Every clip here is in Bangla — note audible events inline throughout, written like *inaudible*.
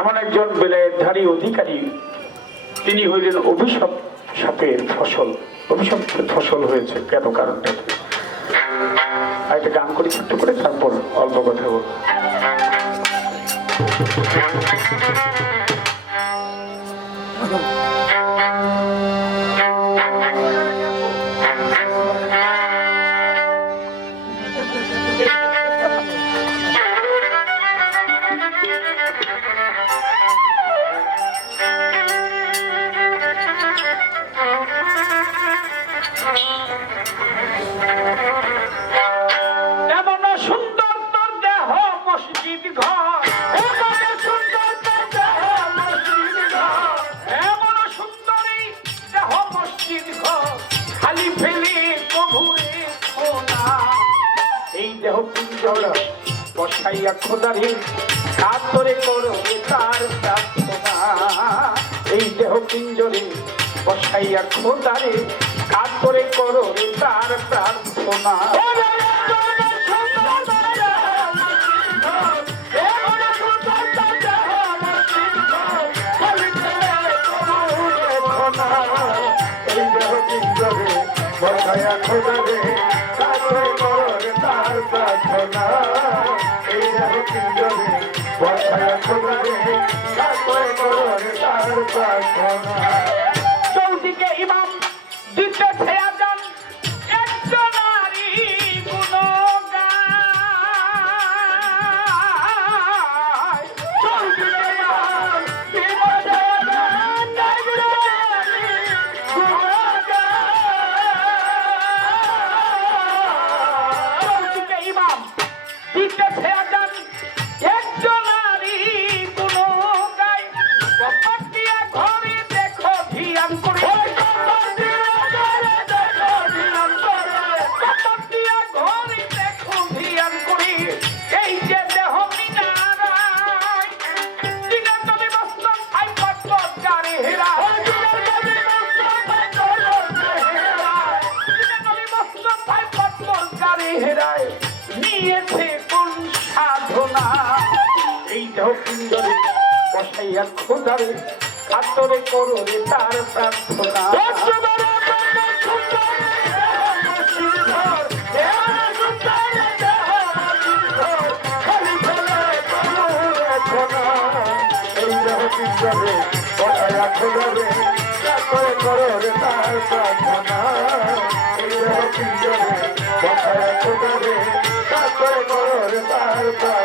এমন একজন বেলায়তধারী অধিকারী, তিনি হইলেন অভিশাপ সাপের ফসল। অভিশপ ফসল হয়েছে, কেন কারণটা একটা গান করি ছোট্ট করে তারপর অল্প কথা বল পারি কাতরে করো তার প্রার্থনা এই দেহ পিঞ্জরে বসাইয়া খোদারে, কাতরে করো তার প্রার্থনা বসাইয়া খোদারে Thank you. চেহারায় নিয়েছে কোন সাধনা? এই ঢকিন্দরে বসাইয়া খোদারে, কাতরে করো তার প্রার্থনা। করে তার প্রার্থনা। তারপর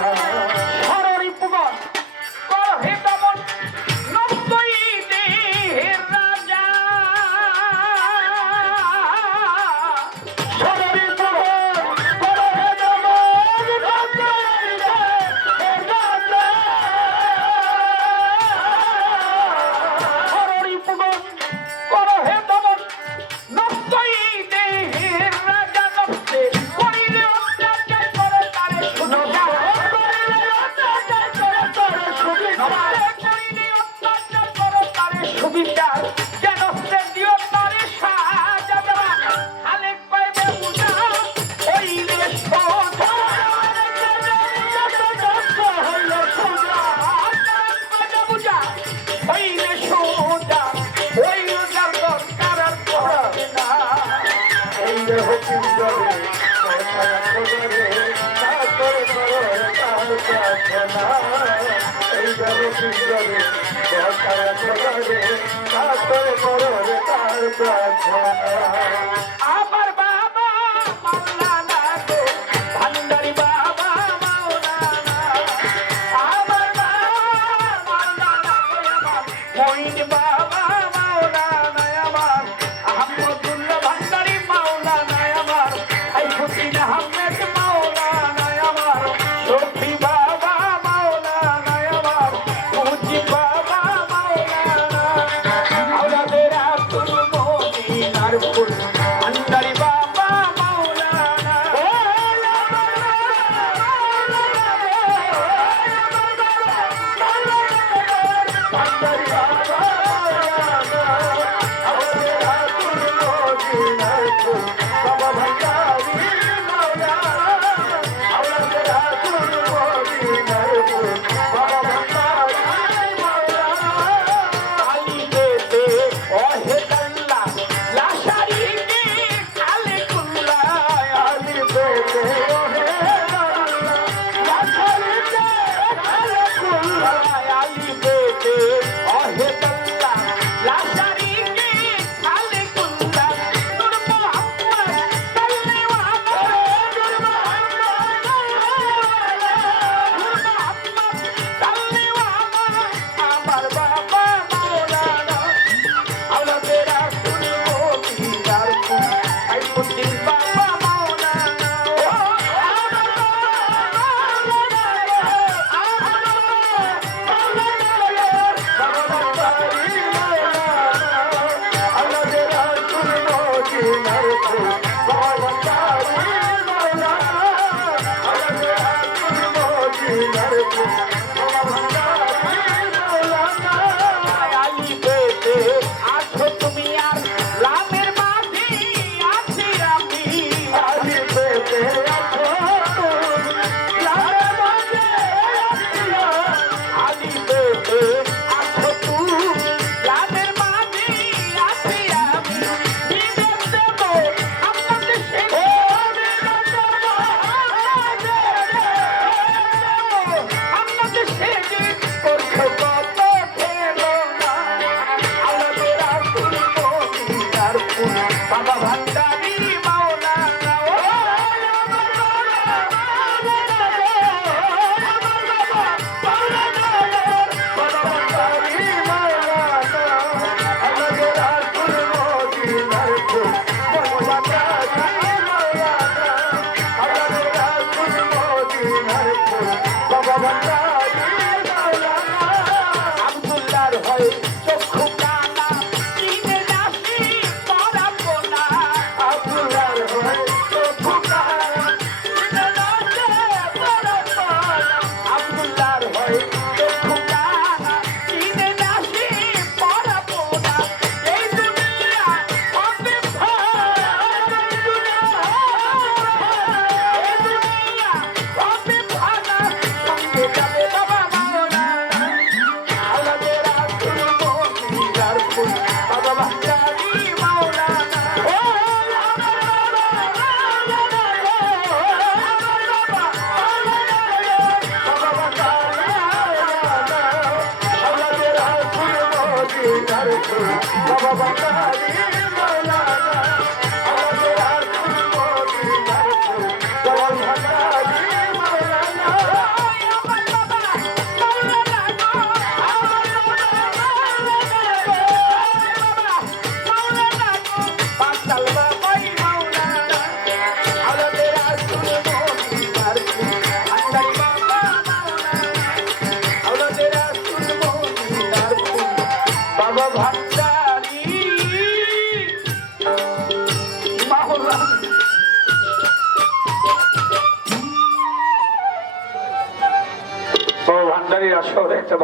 be back. বাঁচনা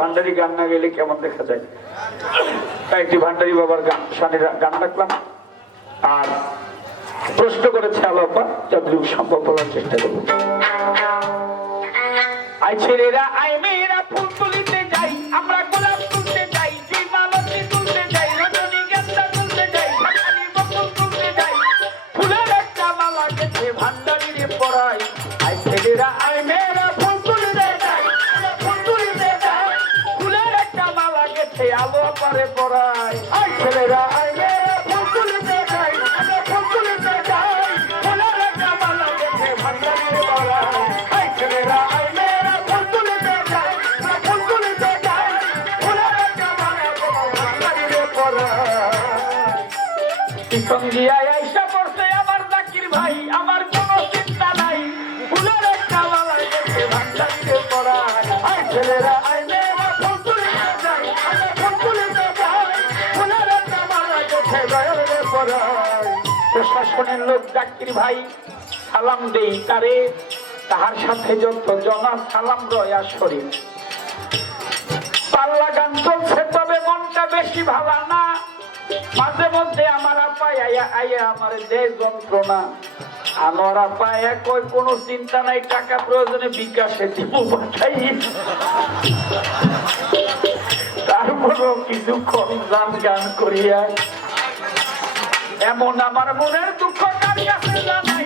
ভান্ডারি গান না গেলে কেমন দেখা যায়? একটি ভান্ডারি বাবার গান স্বামীর গান রাখলাম। আর প্রশ্ন করেছে আলোপা, যতটুকু সম্ভব বলার চেষ্টা করব। আই ছেলেরা আই মেয়েরা, ফুল তুলিতে যাই, আমরা প্রশাসনের লোক জাকির ভাই, সালাম দেই তারে তাহার সাথে যত জনা সালাম রয়া শরীর পাল্লা গান চলছে, তবে মনটা বেশি ভালো না। মাঝে মধ্যে আমার আপায় আয়া আয়া আমার দেয় যন্ত্রণা। আমার আপায় কই কোনো চিন্তা নাই, টাকা প্রয়োজনে বিকাশে দিব পাঠাই। তারপরও কিছুক্ষণ গান গান করিয়া এমন আমার মনের দুঃখ কারি আছে জানাই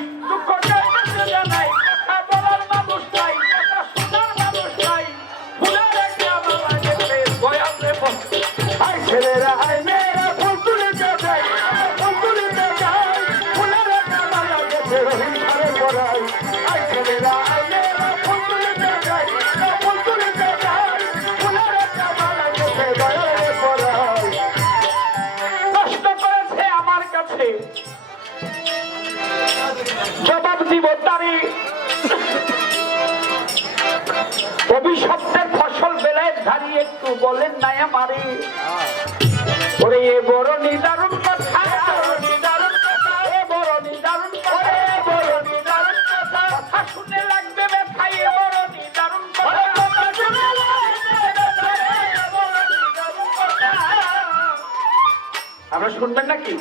জবাব দিব তারি। অভিশপ্তের ফসল বেলায় দাঁড়িয়ে একটু বলেন নাই আমারে। ওরে এ বড় নিদারুণ কথা। আমরা শুনবেন নাকি?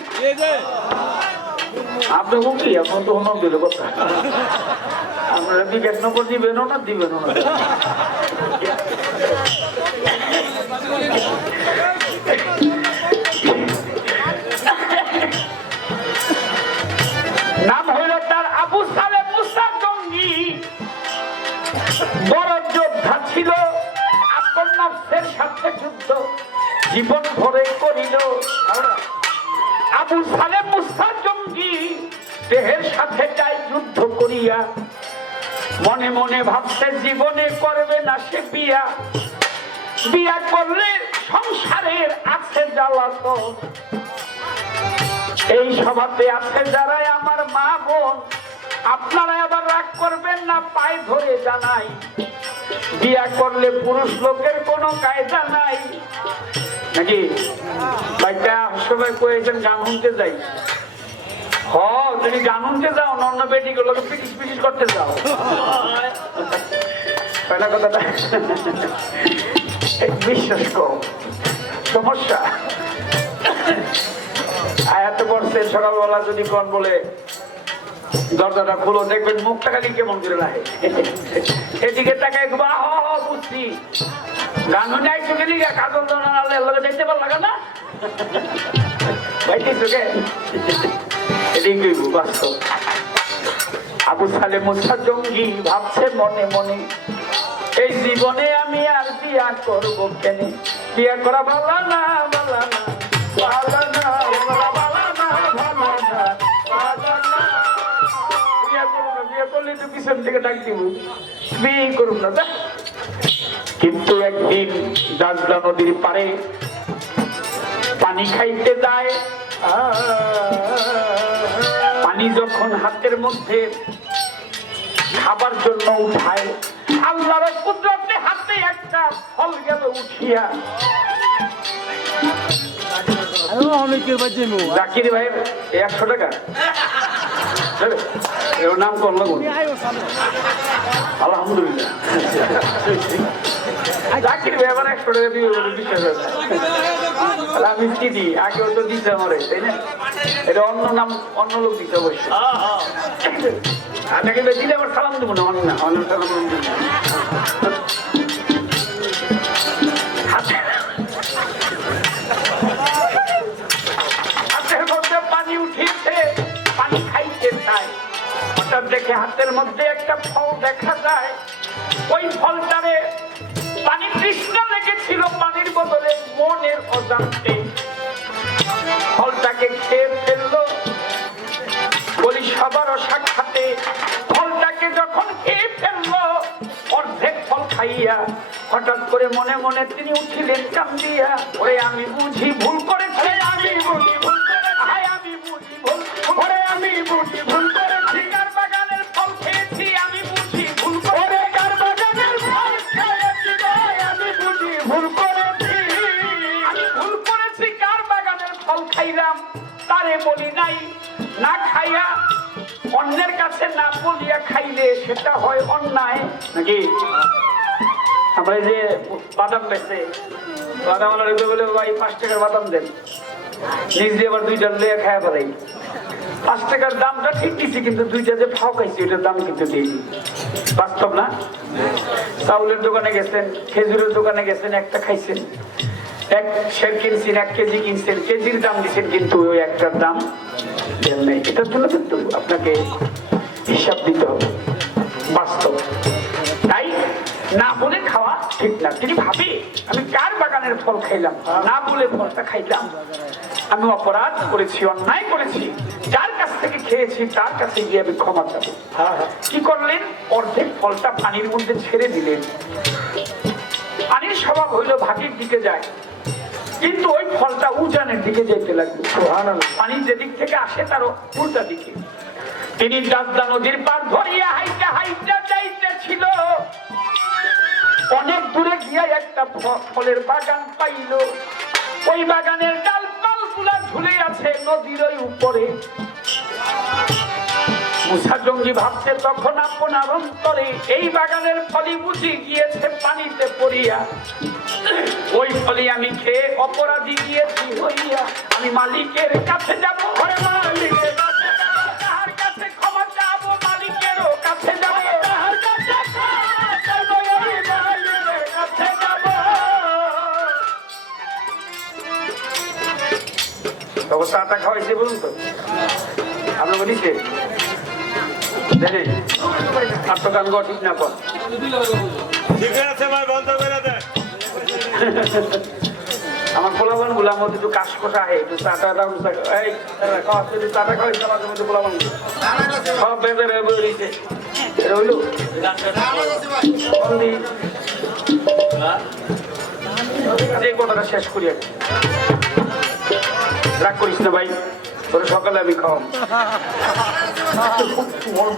আপনি কি? এখন তো হনো দিল কথা। আপনারা বিকাশ নম্বর দিবেন না দিবেন না? করলে সংসারের আছে জ্বালাত এই সভাতে আছে যারাই আমার মা বোন আপনারা আবার রাগ করবেন না পায়ে ধরে জানাই। বিয়া করলে পুরুষ লোকের কোনো কায়দা নাই। নাকি? ভাইটা সবাই কয়েছেন গান শুনতে যাই। হ তুমি গান শুনতে যাও অন্য বেটি গুলোকে পিটিস পিটিস করতে যাও। *laughs* কয়টা কথাটা। সকালবেলা যদি কোন বলে, দরজাটা খুলো, দেখবেন মুখটা খালি কেমন করে লাগে। এদিকে হ বুঝছি। গান নাই চোখে কাজল দোনালে লগে দেখতে না। আবু সালে মুসা জঙ্গি ভাবছে মনে মনে। এই জীবনে আমি আর বিয়া করব কেন? বিয়া করা ভালো না ভালো না। ভালো না, ভালো থেকে না। কিন্তু নদীর পারে পানি খাইতে যায়। পানি যখন হাতের মধ্যে খাবার জন্য উঠায় আল্লাহর কুদরতে হাতে একটা ফল গেল উঠিয়া। অনেকের বাজে মো? জাকির ভাইয়ের একশো টাকা। দেবে? এর নাম কোন লাগুন আলহামদুলিল্লাহ। ভাই আবার একশো টাকা দিয়ে আমি কি দিই? আগেও তো দিতে আমারে, তাই না? এটা অন্য নাম, অন্য লোক দিতে অবশ্যই। আপনাকে দিলে আবার সালাম দেবো না, অন্য অন্য সালাম দেখে হাতের মধ্যে একটা ফল দেখা যায়। ওই ফলটারে পানি তৃষ্ণা লেগেছিল পানির বদলে মনের অজান্তে। ফলটাকে খেয়ে ফেলল। বলি সবারও সাক্ষাতে ফলটাকে যখন খেয়ে ফেলল, অর্ধেক ফল খাইয়া হঠাৎ করে মনে মনে তিনি উঠিলেন কান্দিয়া। ওরে, আমি বুঝি ভুল করেছি? আমি বুঝি ভুল বলি নাই, না খাইয়া অন্যের কাছে না বলিয়া খাইলে সেটা হয় অন্যায়। নাকি? যে বাদাম বেছে বাদাম পাঁচ টাকার বাদাম নিজ লেয়া পারাই পাঁচ টাকার দামটা ঠিক কিন্তু যে খাইছি দাম কিন্তু বাস্তব না? চাউলের দোকানে গেছেন, খেজুরের দোকানে গেছেন, একটা খাইছেন। এক শের কিনছেন, এক কেজি কিনছেন, কেজির দাম দিচ্ছেন কিন্তু ওই একটার দাম দেন নাই। এটার জন্য কিন্তু আপনাকে হিসাব দিতে হবে, বাস্তব। তাই না বলে খাওয়া ঠিক না। তিনি ভাবে, আমি কার বাগানের ফল খাইলাম? না বলে ফলটা খাইলাম। আমি অপরাধ করেছি, অন্যায় করেছি। যার কাছ থেকে খেয়েছি, তার কাছে গিয়ে আমি ক্ষমা চাবো কি করলেন? অর্ধেক ফলটা পানির মধ্যে ছেড়ে দিলেন। পানির স্বভাব হইল ভাটির দিকে যায়। কিন্তু ওই ফলটা উজানের দিকে যেতে লাগবে। পানি যেদিক থেকে আসে তার উল্টা দিকে। তিনি দাসদা নদীর পার ধরিয়া হাইটা হাইটা যাইতেছিল। অনেক দূরে গিয়া একটা ফলের বাগান পাইল। ওই বাগানের ডালপালগুলা ঝুলে আছে নদীর ওই উপরে। মুসা জঙ্গি ভাবছে তখন আপনার অন্তরে এই বাগানের ফলি বুঝি গিয়েছে পানিতে পড়িয়া। ওই ফলি আমি খেয়ে অপরাধী গিয়েছি হইয়া আমি মালিকের কাছে যাব। ঘরে মালিকের তাহার কাছে ক্ষমা মালিকেরও কাছে যাব। তাহার কাছে ক্ষমা আমি মালিকের কাছে যাব। চাটা খাওয়াইছে বলুন তো। আপনাকে দিচ্ছে দেখি। আপনার গান ঠিক না কর ঠিক আছে ভাই বন্ধ করে দে। আমার পোলাবানগুলা মধ্যে একটু কাশ কষা আহে, একটু চাটা দাম এই চাটা খাওয়াই সবার মধ্যে পোলাবান সব বেঁধে বেঁধে রয়েছে এটা হইল। যে কথাটা শেষ করি রাগ করিস না ভাই। তোর সকালে আমি খাওয়াম *laughs*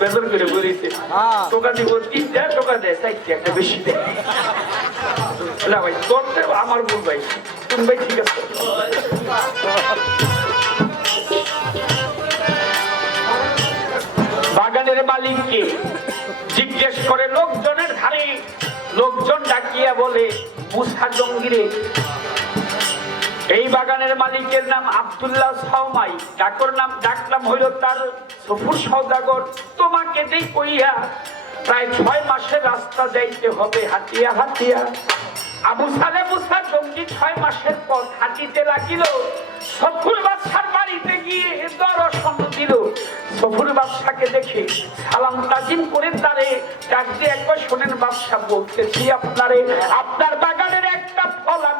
বেতন করে বেরিয়েছে টোকা দিব তিনটা টোকা দেয় চারটে একটা বেশি দেয়? না ভাই তোর আমার ভুল ভাই। তুমি ভাই ঠিক আছে? বাগানের মালিককে জিজ্ঞেস করে লোকজনের ধারে লোকজন ডাকিয়া বলে মুসা জঙ্গিরে এই বাগানের মালিকের নাম আব্দুল্লাহ সাউমাই ডাকর নাম ডাকলাম হইল তার সফুর সৌদাগর তোমাকে দেই কইয়া প্রায় ছয় মাসের রাস্তা যাইতে হবে হাতিয়া হাতিয়া আবু সালে মুসা জঙ্গি ছয় মাসের পর হাঁটিতে লাগিল। সফুর বাদশার বাড়িতে গিয়ে দর্শন দিল। সফুর বাদশাকে দেখে সালাম তাজিম করে তারে ডাক দিয়ে একবার শোনেন বাদশা বলতেছি আপনারে, আপনার বাগানের একটা